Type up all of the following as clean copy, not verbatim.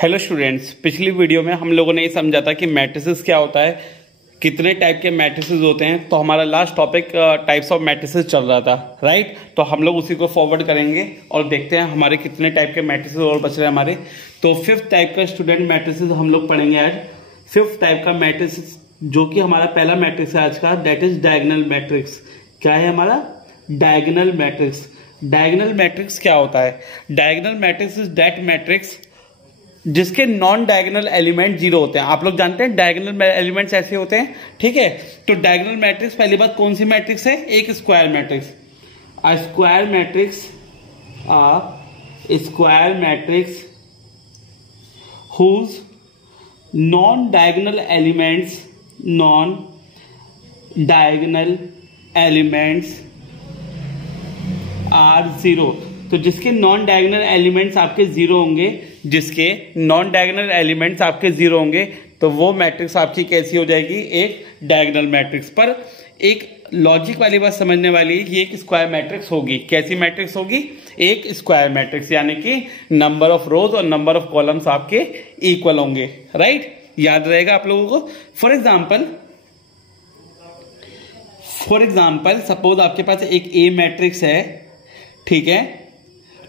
Hello students, पिछली video में हम लोगों ने ये समझा था कि मैट्रिसेस क्या होता है, कितने टाइप के मैट्रिसेस होते हैं। तो हमारा last topic types of matrices चल रहा था, राइट। तो हम लोग उसी को फॉरवर्ड करेंगे और देखते हैं हमारे कितने टाइप के मैट्रिसेस और बच रहे हैं हमारे। तो फिफ्थ टाइप का स्टूडेंट मैट्रिसेस हम लोग पढ़ेंगे आज। फिफ्थ टाइप का मैट्रिसेस जो कि हमारा पहला मैट्रिक्स है आज का, दैट इज डायगोनल मैट्रिक्स। क्या है हमारा? Diagonal matrix. डायगोनल मैट्रिक्स क्या होता है? Diagonal matrix is that matrix जिसके नॉन डायगोनल एलिमेंट जीरो होते हैं। आप लोग जानते हैं डायगोनल एलिमेंट्स ऐसे होते हैं, ठीक है। तो डायगोनल मैट्रिक्स पहली बात कौन सी मैट्रिक्स है? एक square matrix. A square matrix, a square matrix whose non diagonal elements are zero. तो जिसके नॉन डायगोनल एलिमेंट्स आपके जीरो होंगे, जिसके नॉन डायगोनल एलिमेंट्स आपके जीरो होंगे, तो वो मैट्रिक्स आपकी कैसी हो जाएगी? एक डायगोनल मैट्रिक्स। पर एक लॉजिक वाली बात समझने वाली है, ये एक स्क्वायर मैट्रिक्स होगी। कैसी मैट्रिक्स होगी? एक स्क्वायर मैट्रिक्स, यानी कि नंबर ऑफ रोज और नंबर ऑफ कॉलम्स आपके इक्वल होंगे, राइट। याद रहेगा आप लोगों को। फॉर एग्जाम्पल सपोज आपके पास एक ए मैट्रिक्स है, ठीक है,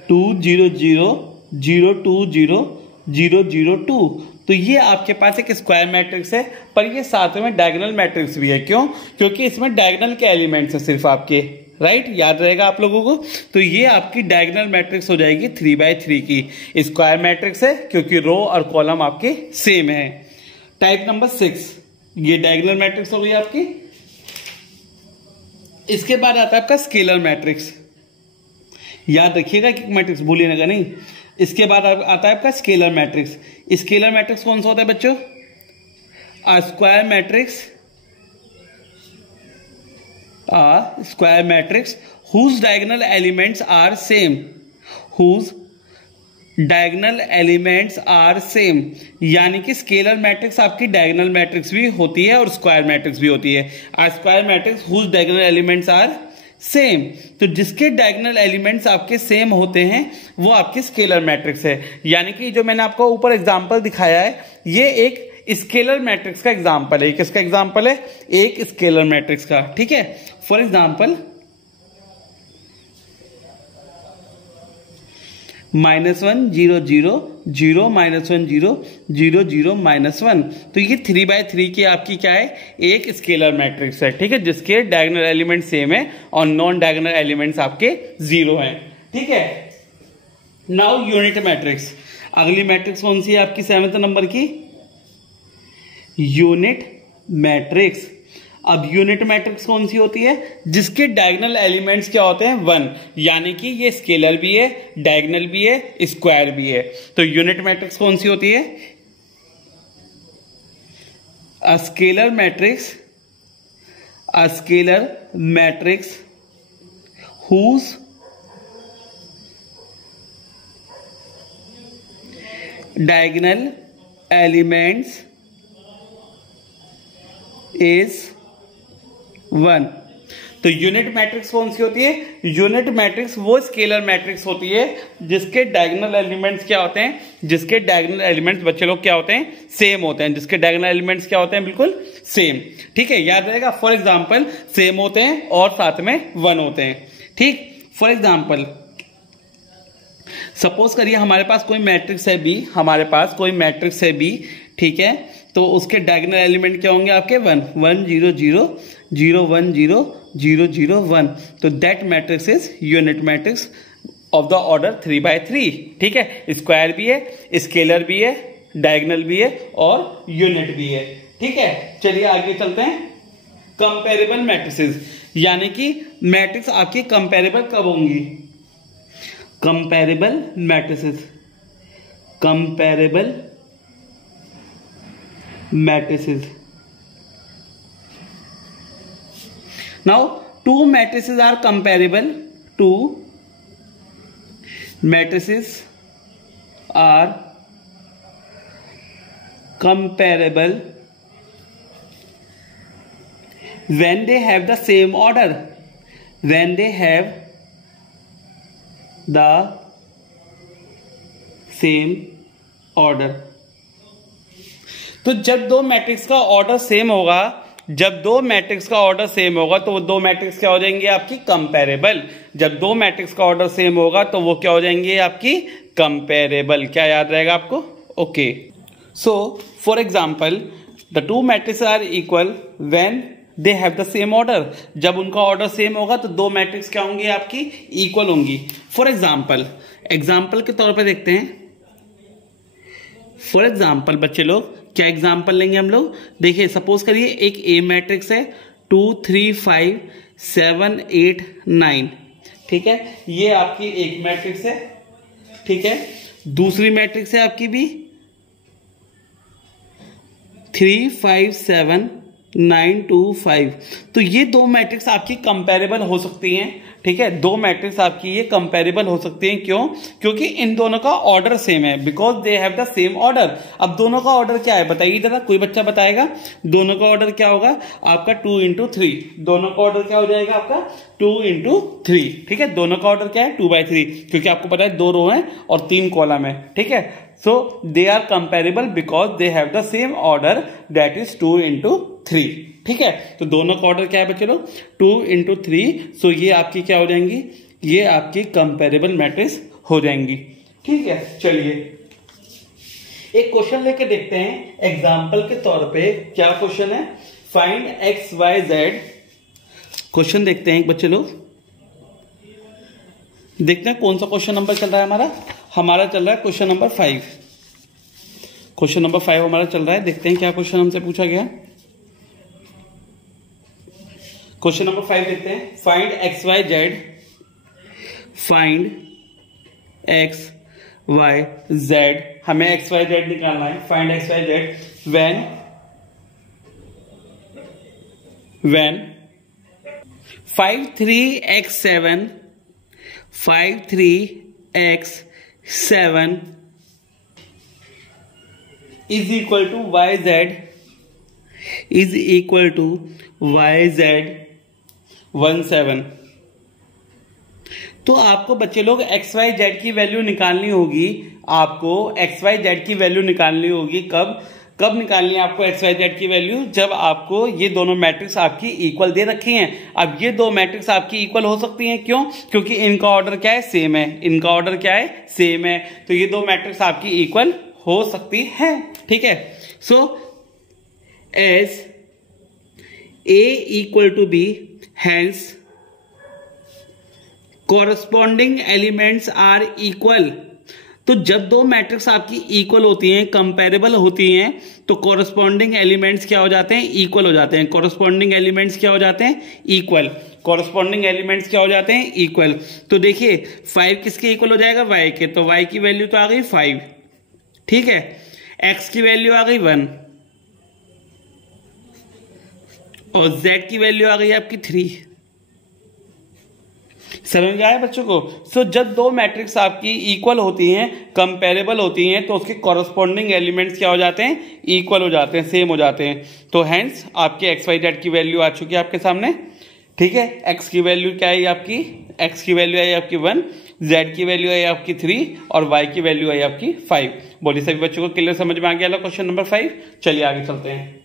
2 0 0 0 2 0 0 0 2। तो ये आपके पास एक स्क्वायर मैट्रिक्स है, पर ये साथ में डायगोनल मैट्रिक्स भी है। क्यों? क्योंकि इसमें डायगोनल के एलिमेंट्स हैं सिर्फ आपके, राइट। याद रहेगा आप लोगों को। तो ये आपकी डायगोनल मैट्रिक्स हो जाएगी 3x3 की। स्क्वायर मैट्रिक्स है क्योंकि रो और कॉलम आपके सेम है। टाइप नंबर 6, ये डायगोनल मैट्रिक्स हो गई आपकी। इसके बाद आता है आपका स्केलर मैट्रिक्स। याद रखिएगा कि मैट्रिक्स भूलिएगा नहीं। इसके बाद आता है आपका स्केलर मैट्रिक्स। स्केलर मैट्रिक्स कौन सा होता है बच्चों? A square matrix whose diagonal elements are same. Whose diagonal elements are same, यानी कि स्केलर मैट्रिक्स आपकी डायगोनल मैट्रिक्स भी होती है और स्क्वायर मैट्रिक्स भी होती है। A square matrix whose diagonal elements are same. तो जिसके डायगोनल एलिमेंट्स आपके सेम होते हैं वो आपकी स्केलर मैट्रिक्स है। यानी कि जो मैंने आपको ऊपर एग्जांपल दिखाया है, ये एक स्केलर मैट्रिक्स का एग्जांपल है। किसका एग्जांपल है? एक स्केलर मैट्रिक्स का, ठीक है। For example -1 0 0 0 -1 0 0 0 -1। तो ये 3x3 की आपकी क्या है? एक स्केलर मैट्रिक्स है, ठीक है, जिसके डायगोनल एलिमेंट सेम है और नॉन डायगोनल एलिमेंट्स आपके जीरो हैं, ठीक है। Now unit matrix. अगली मैट्रिक्स कौन सी है आपकी 7वें नंबर की? Unit matrix. अब यूनिट मैट्रिक्स कौन सी होती है? जिसके डायगोनल एलिमेंट्स क्या होते हैं? 1, यानी कि ये स्केलर भी है, डायगोनल भी है, स्क्वायर भी है। तो यूनिट मैट्रिक्स कौन सी होती है? A scalar matrix whose diagonal elements is 1। तो यूनिट मैट्रिक्स कौन सी होती है? यूनिट मैट्रिक्स वो स्केलर मैट्रिक्स होती है जिसके डायगोनल एलिमेंट्स क्या होते हैं? जिसके डायगोनल एलिमेंट्स बच्चे लोग क्या होते हैं? सेम होते हैं। जिसके डायगोनल एलिमेंट्स क्या होते हैं? बिल्कुल सेम, ठीक है। याद रहेगा। फॉर एग्जांपल सेम होते हैं और साथ में 1 होते हैं, ठीक। फॉर एग्जांपल सपोज करिए हमारे पास कोई मैट्रिक्स है बी, ठीक है। तो उसके डायगोनल एलिमेंट क्या होंगे आपके? 1 1 0 0 0 1 0 0 0 1। तो that matrix is unit matrix of the order 3x3, ठीक है। स्क्वायर भी है, स्केलर भी है, डायगोनल भी है और यूनिट भी है, ठीक है। चलिए आगे चलते हैं। कंपेरेबल मैट्रिसेस, यानी कि मैट्रिक्स आपकी कंपेरेबल कब होंगी? Comparable matrices, comparable matrices. Now two matrices are comparable. Two matrices are comparable when they have the same order. When they have the same order. तो जब दो मैट्रिक्स का ऑर्डर सेम होगा, जब दो मैट्रिक्स का ऑर्डर सेम होगा तो वो दो मैट्रिक्स क्या हो जाएंगे आपकी कंपैरेबल। जब दो मैट्रिक्स का ऑर्डर सेम होगा तो वो क्या हो जाएंगे आपकी कंपैरेबल। क्या याद रहेगा आपको? Okay, so for example the two matrix are equal when they have the same order. जब उनका ऑर्डर सेम होगा तो दो मैट्रिक्स क्या होंगी आपकी इक्वल होंगी। फॉर एग्जांपल, एग्जांपल के तौर पर देखते हैं। फॉर एग्जांपल बच्चे लोग क्या एग्जांपल लेंगे हम लोग? देखिए सपोज करिए एक ए मैट्रिक्स है 2 3 5 7 8 9, ठीक है, ये आपकी एक मैट्रिक्स है, ठीक है। दूसरी मैट्रिक्स है आपकी भी 3 5 7 9 2 5। तो ये दो मैट्रिक्स आपकी कंपैरेबल हो सकती हैं, ठीक है। दो मैट्रिक्स आपकी ये कंपैरेबल हो सकती हैं, क्यों? क्योंकि इन दोनों का ऑर्डर सेम है, because they have the same order. अब दोनों का ऑर्डर क्या है बताइए जरा, कोई बच्चा बताएगा? दोनों का ऑर्डर क्या होगा आपका 2 into 3। दोनों का ऑर्डर क्या हो जाएगा आपका 2 into 3, ठीक है। दोनों का ऑर्डर क्या है 2/3, क्योंकि आपको पता है 2 रो है और 3 कॉलम है, ठीक है। So they are comparable because they have the same order, that is 2 into 3, ठीक है। तो दोनों का ऑर्डर क्या है बच्चे लोग 2 into 3। सो ये आपकी क्या हो जाएंगी, ये आपकी कंपेरेबल मैट्रिक्स हो जाएंगी, ठीक है। चलिए एक क्वेश्चन लेके देखते हैं एग्जाम्पल के तौर पे। क्या क्वेश्चन है? Find x y z. Question देखते हैं बच्चे लोग, देखते हैं कौन सा क्वेश्चन नंबर चल रहा है हमारा चल रहा है क्वेश्चन नंबर 5। क्वेश्चन नंबर 5 हमारा चल रहा है। देखते हैं क्या क्वेश्चन हमसे पूछा गया। क्वेश्चन नंबर 5 देखते हैं। Find x y z, find x y z, हमें एक्स वाई जेड निकालना है। Find x y z when 5 3x7 5 3x7 is equal to yz is equal to yz 17। तो आपको बच्चे लोग एक्स वाई जेड की वैल्यू निकालनी होगी। आपको एक्स वाई जेड की वैल्यू निकालनी होगी कब निकालनी है आपको एक्स वाई जेड की वैल्यू? जब आपको ये दोनों मैट्रिक्स आपकी इक्वल दे रखी हैं। अब ये दो मैट्रिक्स आपकी इक्वल हो सकती हैं, क्यों? क्योंकि इनका ऑर्डर क्या है सेम है, इनका ऑर्डर क्या है सेम है। तो ये दो मैट्रिक्स आपकी इक्वल हो सकती है, ठीक है। So as A equal to B, hence corresponding elements are equal. तो जब दो मैट्रिक्स आपकी इक्वल होती हैं, कंपैरेबल होती हैं, तो कॉरस्पॉन्डिंग एलिमेंट्स क्या हो जाते हैं इक्वल हो जाते हैं। कॉरस्पॉन्डिंग एलिमेंट्स क्या हो जाते हैं इक्वल। कॉरस्पॉन्डिंग एलिमेंट्स क्या हो जाते हैं इक्वल। तो देखिए 5 किसके इक्वल हो जाएगा y के, तो y की वैल्यू तो आ गई 5, ठीक है। x की वैल्यू आ गई 1 और z की वैल्यू आ गई आपकी 3। समझ में आया बच्चों को? सो जब दो मैट्रिक्स आपकी इक्वल होती हैं, कंपैरेबल होती हैं, तो उसके कॉरस्पॉन्डिंग एलिमेंट्स क्या हो जाते हैं इक्वल हो जाते हैं, सेम हो जाते हैं। तो हैंस आपके एक्स वाई जेड की वैल्यू आ चुकी है आपके सामने, ठीक है। एक्स की वैल्यू क्या है आपकी, एक्स की वैल्यू आई आपकी 1, जेड की वैल्यू आई आपकी 3 और वाई की वैल्यू आई आपकी 5। बोलिए सभी बच्चों को क्लियर समझ में आ गया क्वेश्चन नंबर 5? चलिए आगे चलते हैं।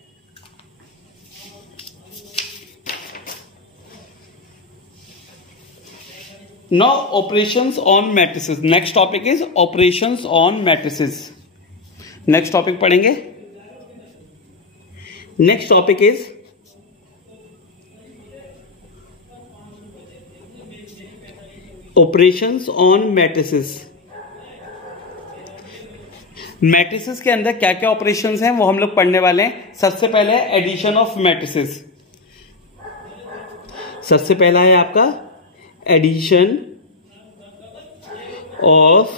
Now operations on matrices. Next topic is operations on matrices. Next topic पढ़ेंगे। Next topic is operations on matrices. Matrices के अंदर क्या क्या ऑपरेशंस हैं वो हम लोग पढ़ने वाले हैं। सबसे पहले एडिशन ऑफ मैट्रिसेस। सबसे पहला है आपका एडिशन ऑफ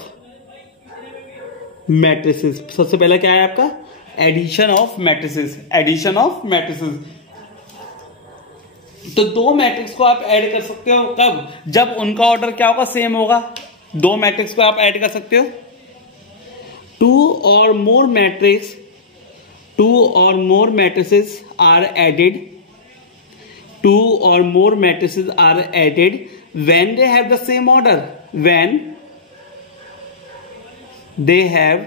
मैट्रिसेस। सबसे पहला क्या है आपका addition of matrices. Addition of matrices, तो दो मैट्रिक्स को आप ऐड कर सकते हो कब? जब उनका ऑर्डर क्या होगा सेम होगा। दो मैट्रिक्स को आप ऐड कर सकते हो। टू और more matrices are added. Two or more matrices are added when they have the same order. When they have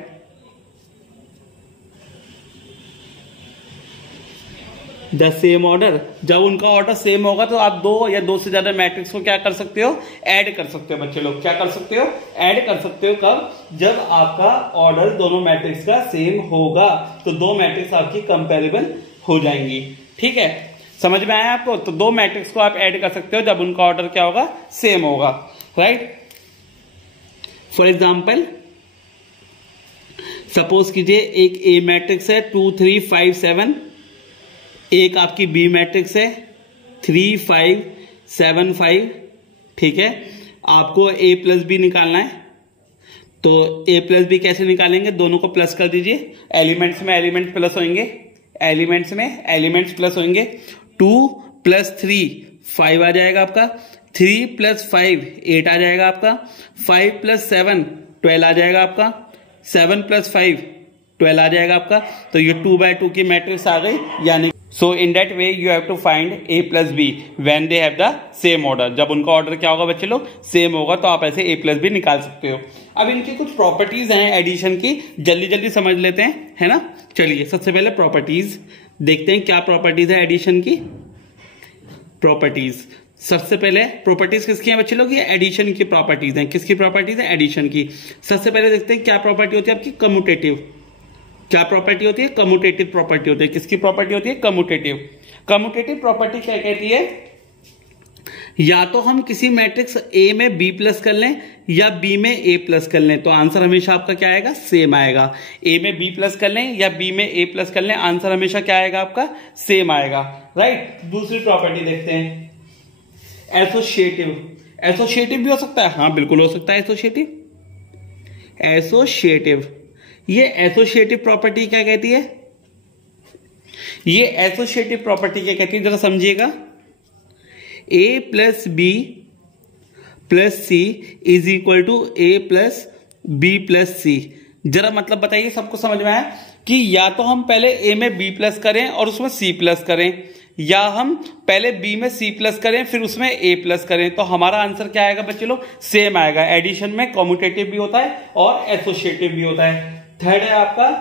the same order. जब उनका ऑर्डर सेम होगा तो आप दो या दो से ज्यादा मैट्रिक्स को क्या कर सकते हो, ऐड कर सकते हो बच्चे लोग। क्या कर सकते हो, ऐड कर सकते हो। कब, जब आपका ऑर्डर दोनों मैट्रिक्स का सेम होगा तो दो मैट्रिक्स आपकी कंपेरेबल हो जाएंगी। ठीक है, समझ में आया आपको? तो दो मैट्रिक्स को आप ऐड कर सकते हो जब उनका ऑर्डर क्या होगा, सेम होगा, राइट। फॉर एग्जाम्पल सपोज कीजिए एक ए मैट्रिक्स है 2 3 5 7, एक आपकी बी मैट्रिक्स है 3 5 7 5। ठीक है, आपको ए प्लस बी निकालना है, तो ए प्लस बी कैसे निकालेंगे, दोनों को प्लस कर दीजिए। एलिमेंट्स में एलिमेंट प्लस होंगे, एलिमेंट्स में एलिमेंट्स प्लस होंगे। 2 + 3 5 आ जाएगा आपका, 3 + 5 8 आ जाएगा आपका, 5 + 7 12 आ जाएगा आपका, 7 + 5 12 आ जाएगा आपका। तो ये 2/2 की मैट्रिक्स आ गई। यानी so in that way you have to find A plus B when they have the same order. जब उनका ऑर्डर क्या होगा बच्चे लोग, सेम होगा, तो आप ऐसे ए प्लस बी निकाल सकते हो। अब इनकी कुछ प्रॉपर्टीज हैं एडिशन की, जल्दी जल्दी समझ लेते हैं, है ना। चलिए सबसे पहले प्रॉपर्टीज देखते हैं, क्या प्रॉपर्टीज है एडिशन की। प्रॉपर्टीज, सबसे पहले प्रॉपर्टीज किसकी हैं बच्चे लोग, ये एडिशन की प्रॉपर्टीज हैं। किसकी प्रॉपर्टीज है, एडिशन की। सबसे पहले देखते हैं क्या प्रॉपर्टी होती है आपकी, कम्यूटेटिव। क्या प्रॉपर्टी होती है, कम्यूटेटिव प्रॉपर्टी होती है। किसकी प्रॉपर्टी होती है, कम्यूटेटिव। कम्यूटेटिव प्रॉपर्टी क्या कहती है, या तो हम किसी मैट्रिक्स ए में बी प्लस कर लें या बी में ए प्लस कर लें, तो आंसर हमेशा आपका क्या आएगा, सेम आएगा। ए में बी प्लस कर लें या बी में ए प्लस कर लें, आंसर हमेशा क्या आएगा आपका, सेम आएगा, राइट। दूसरी प्रॉपर्टी देखते हैं, एसोसिएटिव। एसोसिएटिव भी हो सकता है, हाँ बिल्कुल हो सकता है एसोसिएटिव। एसोसिएटिव, ये एसोसिएटिव प्रॉपर्टी क्या कहती है, ये एसोसिएटिव प्रॉपर्टी क्या कहती है, जरा समझिएगा। A plus B plus C is equal to A plus B plus C. जरा मतलब बताइए, सबको समझ में आया कि या तो हम पहले ए में बी प्लस करें और उसमें सी प्लस करें, या हम पहले बी में सी प्लस करें फिर उसमें ए प्लस करें, तो हमारा आंसर क्या आएगा बच्चे लोग, सेम आएगा। एडिशन में कम्यूटेटिव भी होता है और एसोसिएटिव भी होता है। थर्ड है आपका,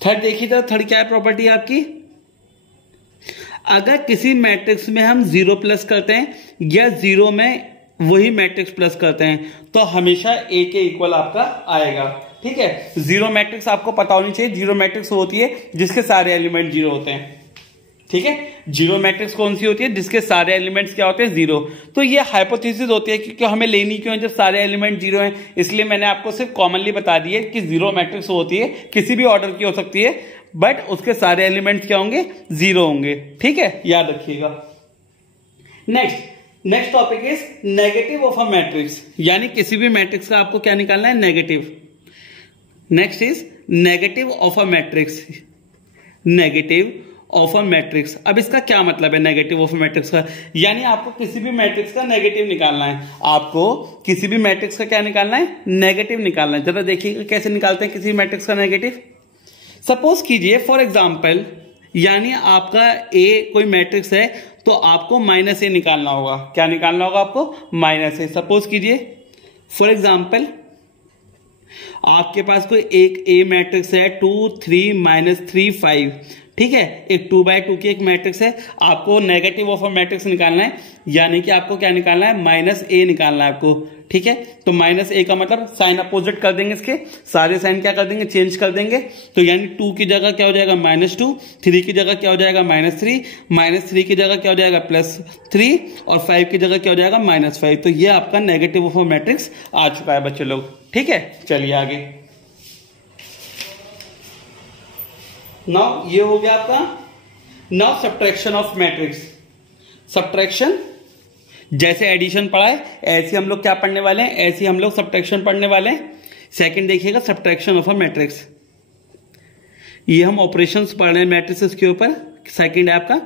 थर्ड देखिए जरा, थर्ड क्या है प्रॉपर्टी आपकी, अगर किसी मैट्रिक्स में हम 0 प्लस करते हैं या 0 में वही मैट्रिक्स प्लस करते हैं, तो हमेशा ए के इक्वल आपका आएगा। ठीक है, 0 मैट्रिक्स आपको पता होनी चाहिए। 0 मैट्रिक्स होती है जिसके सारे एलिमेंट 0 होते हैं। ठीक है, 0 मैट्रिक्स कौन सी होती है, जिसके सारे एलिमेंट्स क्या होते हैं, 0। तो ये हाइपोथेसिस होती है क्योंकि हमें लेनी क्यों है जब सारे एलिमेंट 0 हैं, इसलिए मैंने आपको सिर्फ कॉमनली बता दिया कि 0 मैट्रिक्स होती है, किसी भी ऑर्डर की हो सकती है, बट उसके सारे एलिमेंट्स क्या होंगे, 0 होंगे। ठीक है, याद रखिएगा। Next topic is negative of a matrix, यानी किसी भी मैट्रिक्स का आपको क्या निकालना है, negative. Next is negative of a matrix. Negative of a matrix, अब इसका क्या मतलब है नेगेटिव ऑफ अ मैट्रिक्स का, यानी आपको किसी भी मैट्रिक्स का नेगेटिव निकालना है। आपको किसी भी मैट्रिक्स का क्या निकालना है, नेगेटिव निकालना है। जरा देखिए कैसे निकालते हैं किसी भी मैट्रिक्स का नेगेटिव। सपोज कीजिए फॉर एग्जाम्पल, यानी आपका ए कोई मैट्रिक्स है तो आपको -a निकालना होगा। क्या निकालना होगा आपको, -a। सपोज कीजिए फॉर एग्जाम्पल आपके पास कोई एक ए मैट्रिक्स है 2 3 -3 5। ठीक है, एक 2/2 की एक मैट्रिक्स है, आपको नेगेटिव ऑफ अ मैट्रिक्स निकालना है, यानी कि आपको क्या निकालना है, -a निकालना है आपको। ठीक है, तो -a का मतलब साइन अपोजिट कर देंगे, इसके सारे साइन क्या कर देंगे, चेंज कर देंगे। तो यानी 2 की जगह क्या हो जाएगा, -2, 3 की जगह क्या हो जाएगा, -3, -3 की जगह क्या हो जाएगा, +3, और 5 की जगह क्या हो जाएगा, -5। तो ये आपका नेगेटिव ऑफ अ मैट्रिक्स आ चुका है बच्चे लोग। ठीक है, चलिए आगे। नाउ ये हो गया आपका। Now subtraction of matrix. Subtraction जैसे एडिशन पढ़ा है ऐसे हम लोग क्या पढ़ने वाले हैं, ऐसे हम लोग सब्ट्रैक्शन पढ़ने वाले हैं। सेकंड देखिएगा, सब्ट्रैक्शन ऑफ अ मैट्रिक्स। ये हम ऑपरेशंस पढ़ रहे हैं मैट्रिसेस के ऊपर। सेकंड है आपका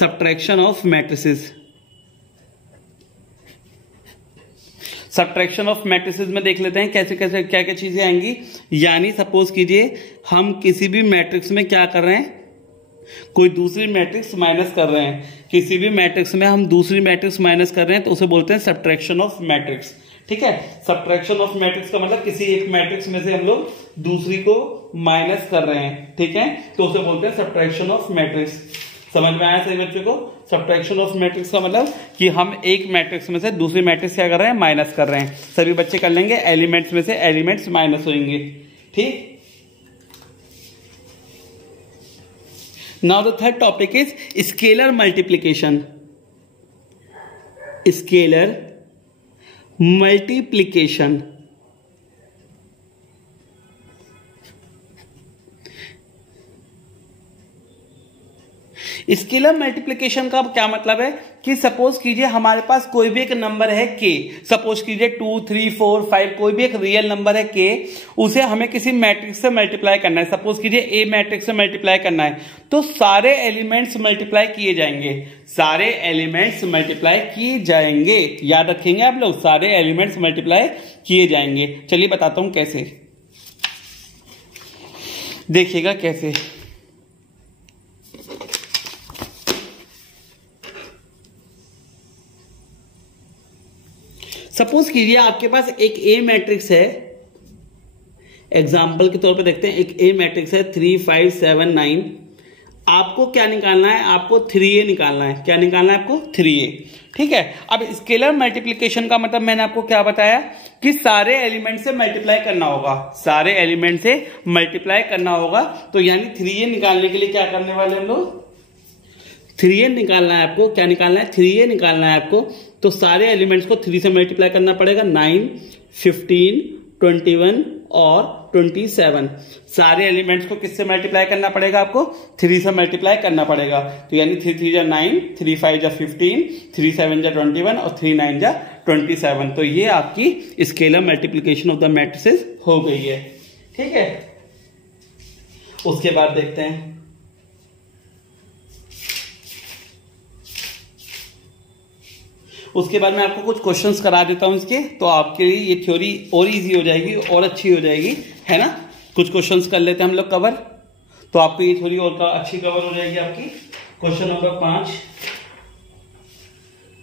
subtraction of matrices. Subtraction of matrices में देख लेते हैं कैसे कैसे क्या क्या चीजें आएंगी। यानी सपोज कीजिए हम किसी भी मैट्रिक्स में क्या कर रहे हैं, कोई दूसरी मैट्रिक्स माइनस कर रहे हैं। किसी भी मैट्रिक्स में हम दूसरी मैट्रिक्स माइनस कर रहे हैं तो उसे बोलते हैं सब्ट्रैक्शन ऑफ मैट्रिक्स। ठीक है। सब्ट्रैक्शन ऑफ मैट्रिक्स का मतलब किसी एक मैट्रिक्स में से हम लोग दूसरी को माइनस कर रहे हैं, ठीक है, तो उसे बोलते हैं सब्ट्रैक्शन ऑफ मैट्रिक्स। समझ में आया सही बच्चों को? सब्ट्रैक्शन ऑफ मैट्रिक्स का मतलब कि हम एक मैट्रिक्स में से दूसरी मैट्रिक्स क्या कर रहे हैं, माइनस कर रहे हैं। सभी बच्चे कर लेंगे, एलिमेंट्स में से एलिमेंट्स माइनस होंगे, ठीक। Now the third topic is scalar multiplication. Scalar multiplication. Scalar multiplication का क्या मतलब है कि सपोज कीजिए हमारे पास कोई भी एक नंबर है के, सपोज कीजिए 2, 3, 4, 5, कोई भी एक रियल नंबर है के, उसे हमें किसी मैट्रिक्स से मल्टीप्लाई करना है। सपोज कीजिए ए मैट्रिक्स से मल्टीप्लाई करना है, तो सारे एलिमेंट्स मल्टीप्लाई किए जाएंगे, सारे एलिमेंट्स मल्टीप्लाई किए जाएंगे। याद रखेंगे आप लोग, सारे एलिमेंट्स मल्टीप्लाई किए जाएंगे। चलिए बताता हूं कैसे, देखिएगा कैसे। सपोज कीजिए आपके पास एक ए मैट्रिक्स है, एग्जाम्पल के तौर पे देखते हैं, एक ए मैट्रिक्स है 3, 5, 7, 9। आपको क्या निकालना है, आपको 3a निकालना है। क्या निकालना है आपको? 3a, ठीक है। अब स्केलर मल्टीप्लिकेशन का मतलब मैंने आपको क्या बताया कि सारे एलिमेंट से मल्टीप्लाई करना होगा, सारे एलिमेंट से मल्टीप्लाई करना होगा। तो यानी 3a निकालने के लिए क्या करने वाले हम लोग, 3a निकालना है आपको। क्या निकालना है? 3a निकालना है आपको। तो सारे एलिमेंट्स को 3 से मल्टीप्लाई करना पड़ेगा, 9, 15, 21 और 27। सारे एलिमेंट्स को किससे मल्टीप्लाई करना पड़ेगा आपको? 3 से मल्टीप्लाई करना पड़ेगा। तो यानी 3 3 जा 9, 3 5 जा 15, 3 7 जा 21 और 3 9 जा 27। तो ये आपकी scalar multiplication of the matrices हो गई है, ठीक है। उसके बाद देखते हैं, उसके बाद मैं आपको कुछ क्वेश्चंस करा देता हूं इसके, तो आपके लिए ये थ्योरी और इजी हो जाएगी और अच्छी हो जाएगी, है ना। कुछ क्वेश्चंस कर लेते हैं हम लोग कवर, तो आपको ये थ्योरी और अच्छी कवर हो जाएगी आपकी। क्वेश्चन नंबर 5,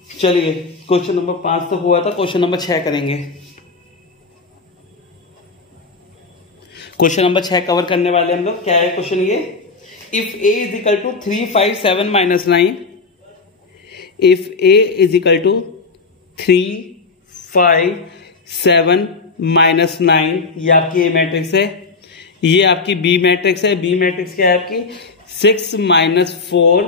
चलिए क्वेश्चन नंबर 5 तो हुआ था, क्वेश्चन नंबर 6 करेंगे। क्वेश्चन नंबर 6 कवर करने वाले हम लोग। क्या है क्वेश्चन ये? If a is equal to 3, 5, 7 minus 9, if a is equal to 3, 5, 7 minus 9, ये आपकी ए मैट्रिक्स है, ये आपकी बी मैट्रिक्स है। बी मैट्रिक्स क्या है आपकी? 6 माइनस 4,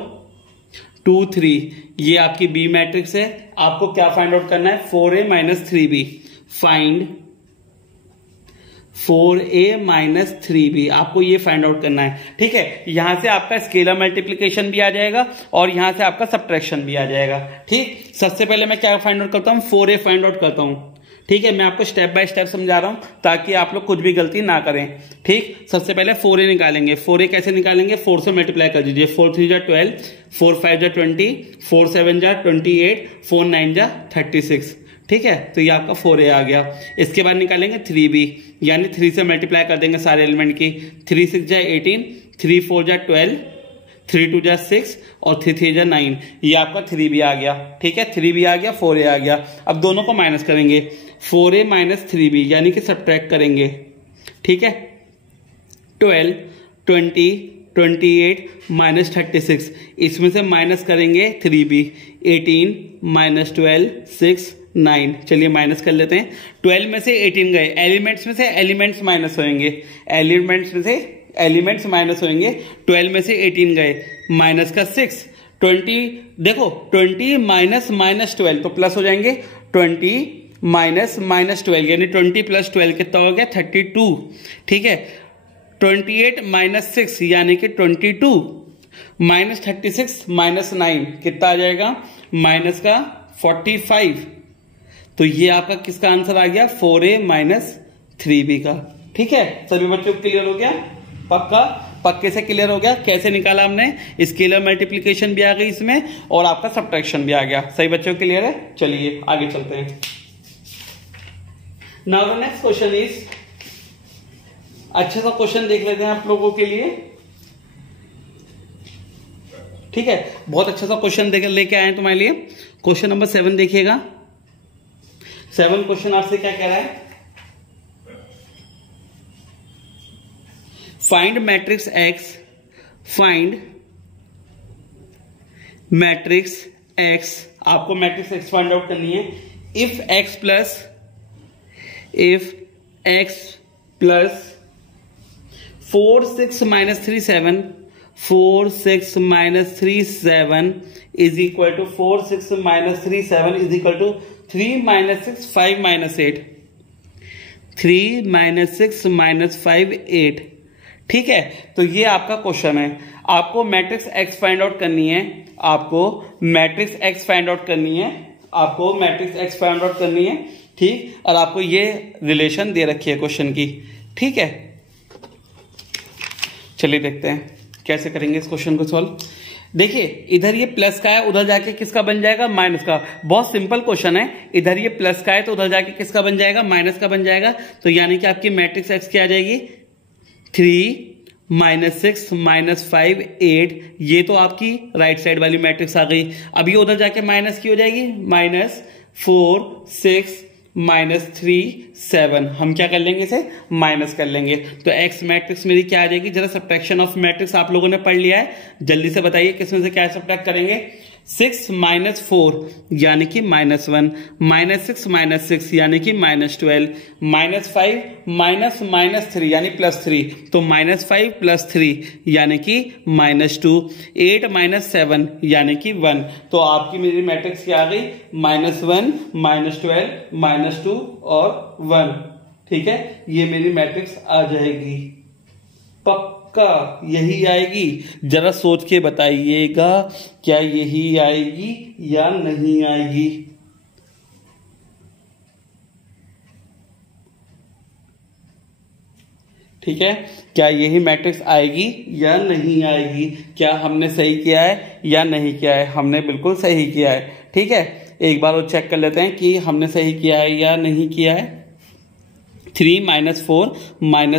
2, 3, ये आपकी बी मैट्रिक्स है। आपको क्या फाइंड आउट करना है? 4a minus 3b। Find 4a minus 3b, आपको ये फाइंड आउट करना है, ठीक है। यहां से आपका स्केलर मल्टीप्लिकेशन भी आ जाएगा और यहां से आपका सब्ट्रैक्शन भी आ जाएगा, ठीक। सबसे पहले मैं क्या फाइंड आउट करता हूं? 4a फाइंड आउट करता हूं, ठीक है। मैं आपको स्टेप बाय स्टेप समझा रहा हूं ताकि आप लोग कुछ भी गलती ना करें, ठीक। सबसे पहले 4a निकालेंगे। 4a कैसे निकालेंगे? 4 से मल्टीप्लाई कर दीजिए। 4 3 जा 12, 4 5 जा 20, 4 7 जा 28, 4 9 जा 36, ठीक है। तो ये आपका 4a आ गया। इसके बाद निकालेंगे 3b, यानी 3 से मल्टीप्लाई कर देंगे सारे एलिमेंट की। 3 6 जा 18, 3 4 जा 12, 3 2 जा 6 और 3 3 जा 9, ये आपका 3b आ गया, ठीक है। 3b आ गया, 4a आ गया। अब दोनों को माइनस करेंगे, 4a माइनस 3b, यानी कि सब्ट्रैक्ट करेंगे, ठीक है। 12, 20, 28 माइनस 36, इसमें से माइनस करेंगे 3b, 18 माइनस 12, 6, 9। चलिए माइनस कर लेते हैं। 12 में से 18 गए, एलिमेंट्स में से एलिमेंट्स माइनस होंगे, एलिमेंट्स में से एलिमेंट्स माइनस होंगे। 12 में से 18 गए, माइनस का 6, 20, देखो 20 माइनस माइनस 12 तो प्लस हो जाएंगे। 20 माइनस माइनस 12 यानी 20 प्लस 12 कितना हो गया? 32, ठीक है। 28 माइनस 6 यानी कि 22, माइनस 36 माइनस 9 कितना आ जाएगा? माइनस का 45। तो ये आपका किसका आंसर आ गया? 4a माइनस 3b का, ठीक है। सभी बच्चों को क्लियर हो गया? पक्का? पक्के से क्लियर हो गया? कैसे निकाला हमने? स्केलर मल्टीप्लिकेशन भी आ गई इसमें और आपका सब्ट्रैक्शन भी आ गया। सही बच्चों को क्लियर है? चलिए आगे चलते हैं। Now the next question is, अच्छा सा क्वेश्चन देख लेते हैं आप लोगों के लिए, ठीक है। बहुत अच्छा सा क्वेश्चन लेके आए हैं तुम्हारे लिए। क्वेश्चन नंबर 7 देखिएगा। 7 क्वेश्चन आपसे क्या कह रहा है, find matrix x, find matrix x, आपको मैट्रिक्स एक्स फाइंड आउट करनी है। If x plus 4 6 - 3 7, 4 6 - 3 7 is equal to 4 6 - 3 7 is equal to 3 - 6 5 - 8, 3 - 6 - 5 8। ठीक है, तो ये आपका क्वेश्चन है। आपको मैट्रिक्स एक्स फाइंड आउट करनी है, आपको मैट्रिक्स एक्स फाइंड आउट करनी है, आपको मैट्रिक्स एक्स फाइंड आउट करनी है। ठीक, और आपको ये रिलेशन दे रखी है क्वेश्चन की। ठीक है, चलिए देखते हैं कैसे करेंगे इस क्वेश्चन को सॉल्व। देखिए इधर ये प्लस का है, उधर जाके किसका बन जाएगा, माइनस का। बहुत सिंपल क्वेश्चन है, इधर ये प्लस का है तो उधर जाके किसका बन जाएगा, माइनस का बन जाएगा। तो यानी कि आपकी मैट्रिक्स एक्स क्या आ जाएगी, 3 - 6 - 5 8। ये तो आपकी राइट साइड वाली मैट्रिक्स आ गई। अब ये उधर जाके माइनस की हो जाएगी, -4 6 - 3 7। हम क्या कर लेंगे, इसे माइनस कर लेंगे। तो एक्स मैट्रिक्स मेरी क्या आ जाएगी, जरा सब्ट्रैक्शन ऑफ मैट्रिक्स आप लोगों ने पढ़ लिया है, जल्दी से बताइए किसमें से क्या सब्ट्रैक्ट करेंगे। 6 - 4 यानी कि -1, -6 - 6 यानी कि -12, -5 - -3 यानी +3, तो -5 + 3 यानी कि -2, 8 - 7 यानी कि 1। तो आपकी मेरी मैट्रिक्स क्या आ गई, -1 -12 -2 और 1। ठीक है, ये मेरी मैट्रिक्स आ जाएगी, पक्का यही आएगी। जरा सोच के बताइएगा क्या यही आएगी या नहीं आएगी। ठीक है, क्या यही मैट्रिक्स आएगी या नहीं आएगी, क्या हमने सही किया है या नहीं किया है। हमने बिल्कुल सही किया है। ठीक है, एक बार और चेक कर लेते हैं कि हमने सही किया है या नहीं किया है। 3 - 4 - 1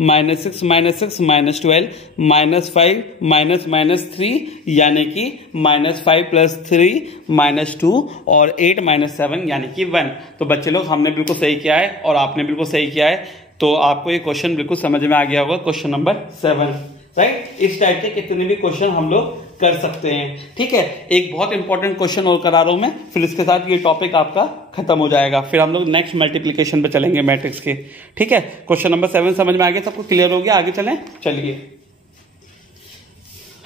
-6 - 6 -12 -5 -3 यानी कि -5 + 3 -2 और 8 - 7 यानी कि 1। तो बच्चे लोग हमने बिल्कुल सही किया है और आपने बिल्कुल सही किया है। तो आपको ये क्वेश्चन बिल्कुल समझ में आ गया होगा, क्वेश्चन नंबर 7, राइट। इस टाइप के कितने भी क्वेश्चन हम लोग कर सकते हैं। ठीक है, एक बहुत इंपॉर्टेंट क्वेश्चन और करा रहा हूं मैं, फिर इसके साथ ये टॉपिक आपका खत्म हो जाएगा। फिर हम लोग नेक्स्ट मल्टीप्लिकेशन पे चलेंगे मैट्रिक्स के। ठीक है, क्वेश्चन नंबर 7 समझ में आ गया, सबको क्लियर हो गया, आगे चलें। चलिए,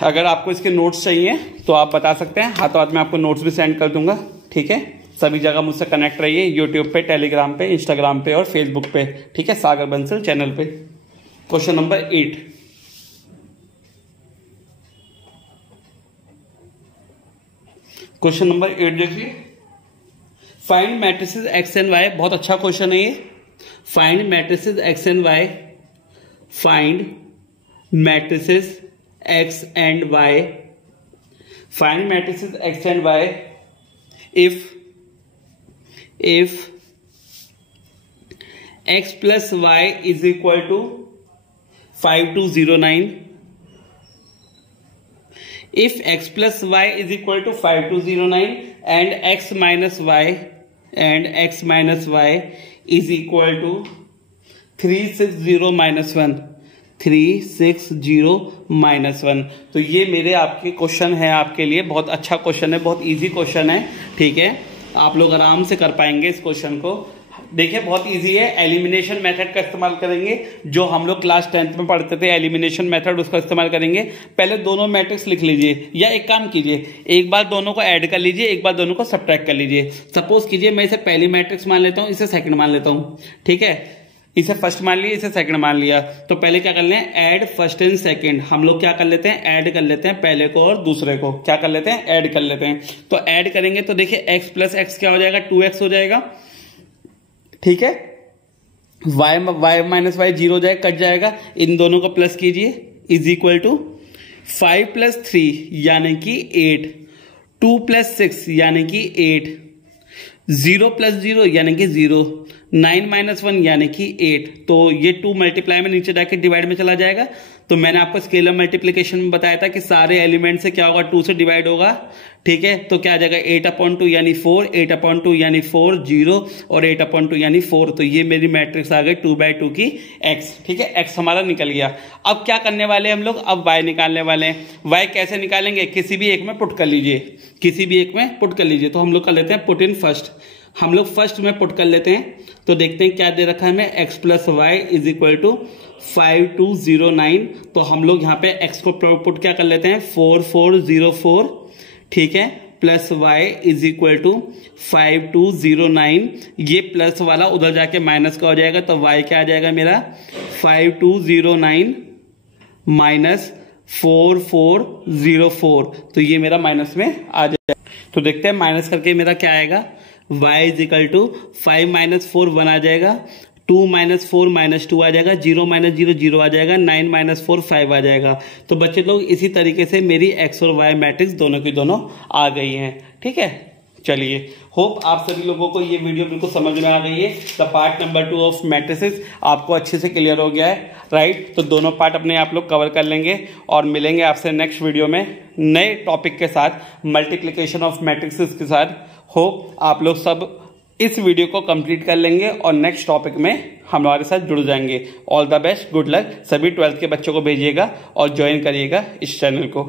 अगर आपको इसके नोट्स चाहिए तो आप बता सकते हैं, हाथों हाथ में आपको नोट्स भी सेंड कर दूंगा। ठीक है, सभी जगह मुझसे कनेक्ट रहिए, यूट्यूब पे, टेलीग्राम पे, इंस्टाग्राम पे और फेसबुक पे। ठीक है, सागर बंसल चैनल पे। क्वेश्चन नंबर 8, क्वेश्चन नंबर 8 देखिए, find matrices x and y. बहुत अच्छा क्वेश्चन है ये। Find matrices x and y, find matrices x and y, find matrices x and y if x plus y is equal to 5 to 0 9, if x plus y is equal to 5 to 0 9 and x minus y is equal to 3 6 0 minus 1, 3 6 0 minus 1। तो ये मेरे आपके question है, आपके लिए बहुत अच्छा question है, बहुत इजी क्वेश्चन है। ठीक है, आप लोग आराम से कर पाएंगे इस क्वेश्चन को। देखिए बहुत इजी है, एलिमिनेशन मेथड का इस्तेमाल करेंगे, जो हम लोग क्लास 10th में पढ़ते थे एलिमिनेशन मेथड, उसका इस्तेमाल करेंगे। पहले दोनों मैट्रिक्स लिख लीजिए, या एक काम कीजिए, एक बार दोनों को ऐड कर लीजिए, एक बार दोनों को सब्ट्रैक्ट कर लीजिए। सपोज कीजिए मैं इसे पहली मैट्रिक्स मान लेता हूं, इसे सेकंड मान लेता हूं। ठीक है, इसे फर्स्ट मान लिया, इसे सेकंड मान लिया। तो पहले क्या कर लें, ऐड फर्स्ट एंड सेकंड। हम लोग क्या कर लेते हैं, ऐड कर लेते हैं पहले को और दूसरे को। क्या कर लेते हैं, ऐड कर लेते हैं। तो ऐड करेंगे तो देखिए x प्लस एक्स क्या हो जाएगा, 2x हो जाएगा। ठीक है, y माइनस वाई 0 हो जाएगा, कट जाएगा। इन दोनों को प्लस कीजिए, इज इक्वल टू 5 + 3 यानी कि 8, 2 + 6 यानी कि 8, 0 + 0 यानी कि 0, 9 माइनस 1 यानी कि 8, तो ये 2 मल्टीप्लाई में नीचे जाके डिवाइड में चला जाएगा। तो मैंने आपको स्केलर मल्टीप्लिकेशन में बताया था कि सारे एलिमेंट से क्या होगा, 2 से डिवाइड होगा, ठीक है। तो क्या आ जाएगा 8/2 यानी 4, 8/2 यानी 4, 0 और 8/2 यानी 4। तो ये मेरी मैट्रिक्स आ गई 2/2 की x, ठीक है। x हमारा निकल गया। अब क्या करने वाले हैं हम लोग, अब y निकालने वाले हैं। y कैसे निकालेंगे, किसी भी एक में पुट कर लीजिए, किसी भी एक में पुट कर लीजिए। तो हम लोग कर लेते हैं पुट इन फर्स्ट, हम लोग फर्स्ट में पुट कर लेते हैं। तो देखते हैं क्या दे रखा है हमें, x plus y is equal to 5209। तो हम लोग यहाँ पे x को पुट क्या कर लेते हैं 4404, ठीक है, plus y is equal to 5209। ये प्लस वाला उधर जाके माइनस का हो जाएगा, तो y क्या आ जाएगा मेरा 5209 माइनस 4404। तो ये मेरा माइनस में आ जाएगा। तो देखते हैं माइनस करके मेरा क्या आएगा, y is equal to 5 minus 4 1 आ जाएगा, 2 माइनस 4 माइनस 2 आ जाएगा, 0 माइनस 0 0 आ जाएगा, 9 माइनस 4 5 आ जाएगा। तो बच्चे लोग इसी तरीके से मेरी x और y मैट्रिक्स दोनों की दोनों आ गई हैं, ठीक है। चलिए, होप आप सभी लोगों को ये वीडियो बिल्कुल समझ में आ गई है। The part number 2 of matrices आपको अच्छे से क्लियर हो गया है, राइट। तो दोनों पार्ट अपने आप लोग कवर कर लेंगे और मिलेंगे आपसे नेक्स्ट वीडियो में नए टॉपिक के साथ, मल्टीप्लिकेशन ऑफ मैट्रिसेस के साथ। होप आप लोग सब इस वीडियो को कंप्लीट कर लेंगे और नेक्स्ट टॉपिक में हमारे साथ जुड़ जाएंगे। All the best, good luck. सभी 12th के बच्चों को भेजिएगा और ज्वाइन करिएगा इस चैनल को।